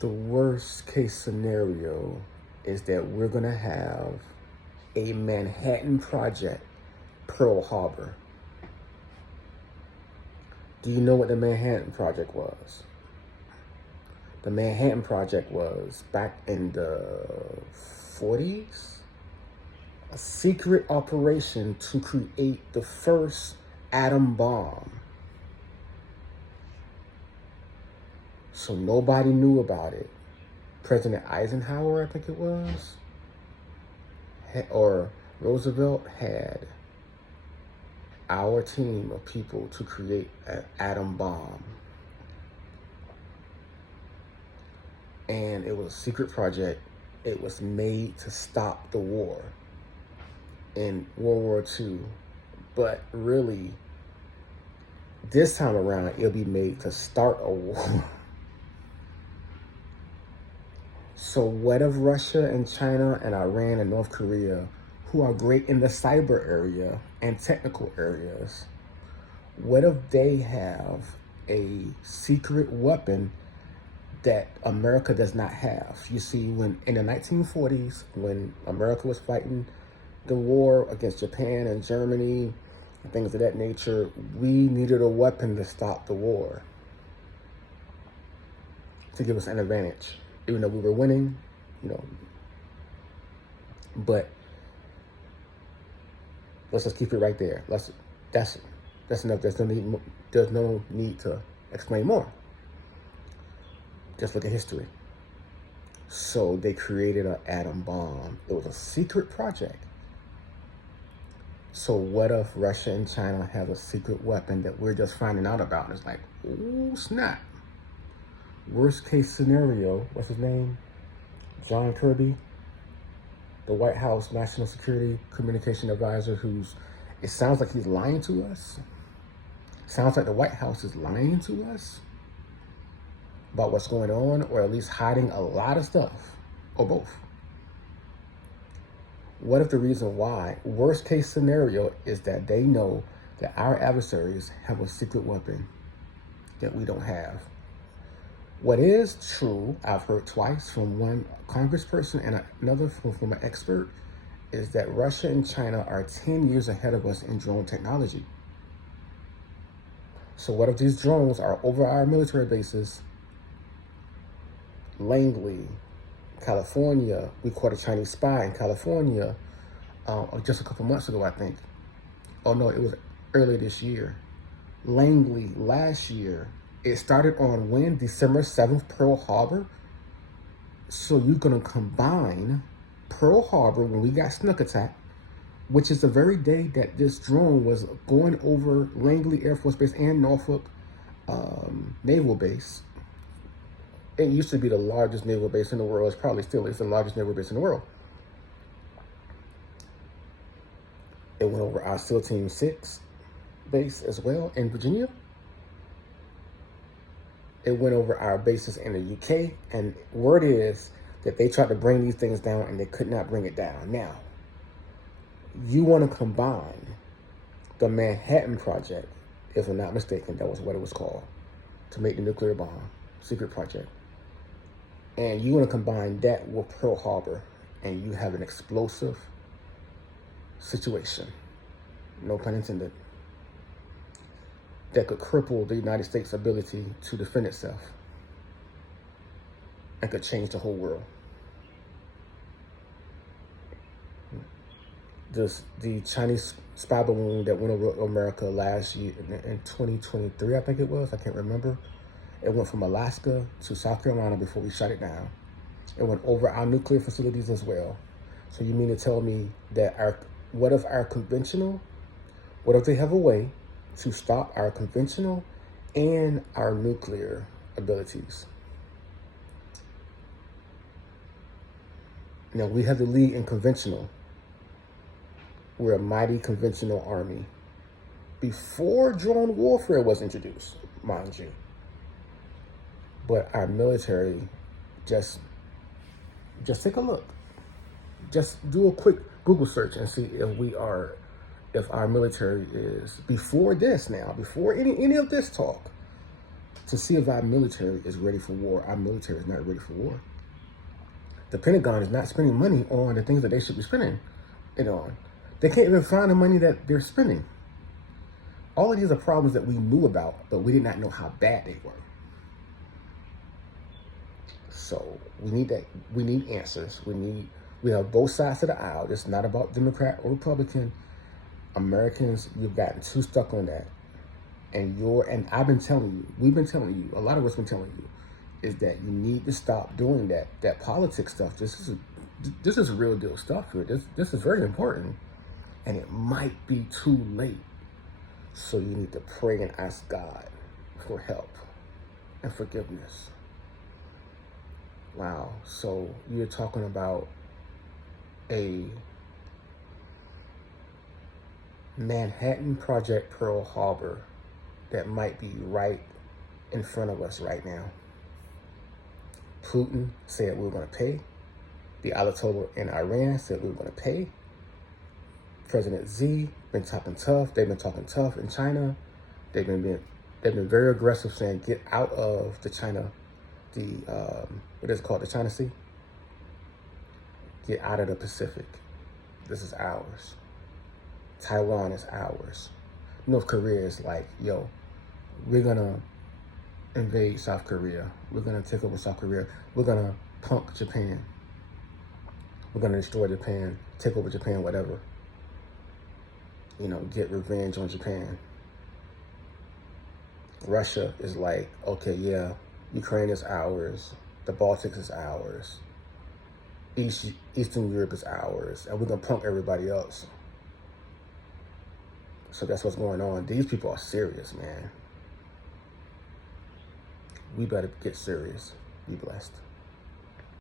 The worst case scenario is that we're going to have a Manhattan Project, Pearl Harbor. Do you know what the Manhattan Project was? The Manhattan Project was back in the 40s, a secret operation to create the first atom bomb. So nobody knew about it. President Eisenhower, I think it was, or Roosevelt had our team of people to create an atom bomb. And it was a secret project. It was made to stop the war in World War II. But really, this time around, it'll be made to start a war. So what if Russia and China and Iran and North Korea, who are great in the cyber area and technical areas, what if they have a secret weapon that America does not have? You see, when in the 1940s, when America was fighting the war against Japan and Germany and things of that nature, we needed a weapon to stop the war, to give us an advantage, even though we were winning, But let's just keep it right there. That's enough. There's no need to explain more. Just look at history. So they created an atom bomb. It was a secret project. So what if Russia and China have a secret weapon that we're just finding out about? And it's like, ooh, snap. Worst case scenario, what's his name? John Kirby, the White House National Security Communication Advisor, it sounds like he's lying to us. Sounds like the White House is lying to us about what's going on, or at least hiding a lot of stuff, or both. What if the reason why, worst case scenario, is that they know that our adversaries have a secret weapon that we don't have? What is true, I've heard twice from one congressperson and another from an expert, is that Russia and China are 10 years ahead of us in drone technology. So what if these drones are over our military bases? Langley, California, we caught a Chinese spy in California just a couple months ago, I think. Oh no, it was earlier this year. Langley last year. It started on when? December 7th, Pearl Harbor. So you're going to combine Pearl Harbor, when we got snuck attack, which is the very day that this drone was going over Langley Air Force Base and Norfolk Naval Base. It used to be the largest naval base in the world. It's probably still is the largest naval base in the world. It went over our SEAL Team 6 base as well in Virginia. It went over our bases in the UK. And word is that they tried to bring these things down and they could not bring it down. Now, you want to combine the Manhattan Project, if I'm not mistaken, that was what it was called, to make the nuclear bomb, secret project. And you want to combine that with Pearl Harbor, and you have an explosive situation, no pun intended, that could cripple the United States' ability to defend itself and could change the whole world. The Chinese spy balloon that went over America last year in 2023, I think it was, I can't remember. It went from Alaska to South Carolina before we shut it down. It went over our nuclear facilities as well. So you mean to tell me that what if they have a way to stop our conventional and our nuclear abilities? Now, we have the lead in conventional. We're a mighty conventional army. Before drone warfare was introduced, mind you. But our military, just take a look. Just do a quick Google search and see if our military is, before this now, before any of this talk, to see if our military is ready for war. Our military is not ready for war. The Pentagon is not spending money on the things that they should be spending it on. They can't even find the money that they're spending. All of these are problems that we knew about, but we did not know how bad they were. So we need answers. We have both sides of the aisle. It's not about Democrat or Republican. Americans, we've gotten too stuck on that. And I've been telling you, we've been telling you, a lot of us been telling you, is that you need to stop doing that politics stuff. This is real deal stuff here. This is very important. And it might be too late. So you need to pray and ask God for help and forgiveness. Wow. So you're talking about a Manhattan Project Pearl Harbor that might be right in front of us right now. Putin said we were going to pay. The Ayatollah in Iran said we were going to pay. President Xi been talking tough. They've been talking tough in China. They've been very aggressive, saying get out of the China, what is it called, the China Sea? Get out of the Pacific. This is ours. Taiwan is ours. North Korea is like, yo, we're gonna invade South Korea. We're gonna take over South Korea. We're gonna punk Japan. We're gonna destroy Japan, take over Japan, whatever. You know, get revenge on Japan. Russia is like, okay, yeah, Ukraine is ours. The Baltics is ours. Eastern Europe is ours. And we're gonna punk everybody else. So that's what's going on. These people are serious, man. We better get serious. Be blessed.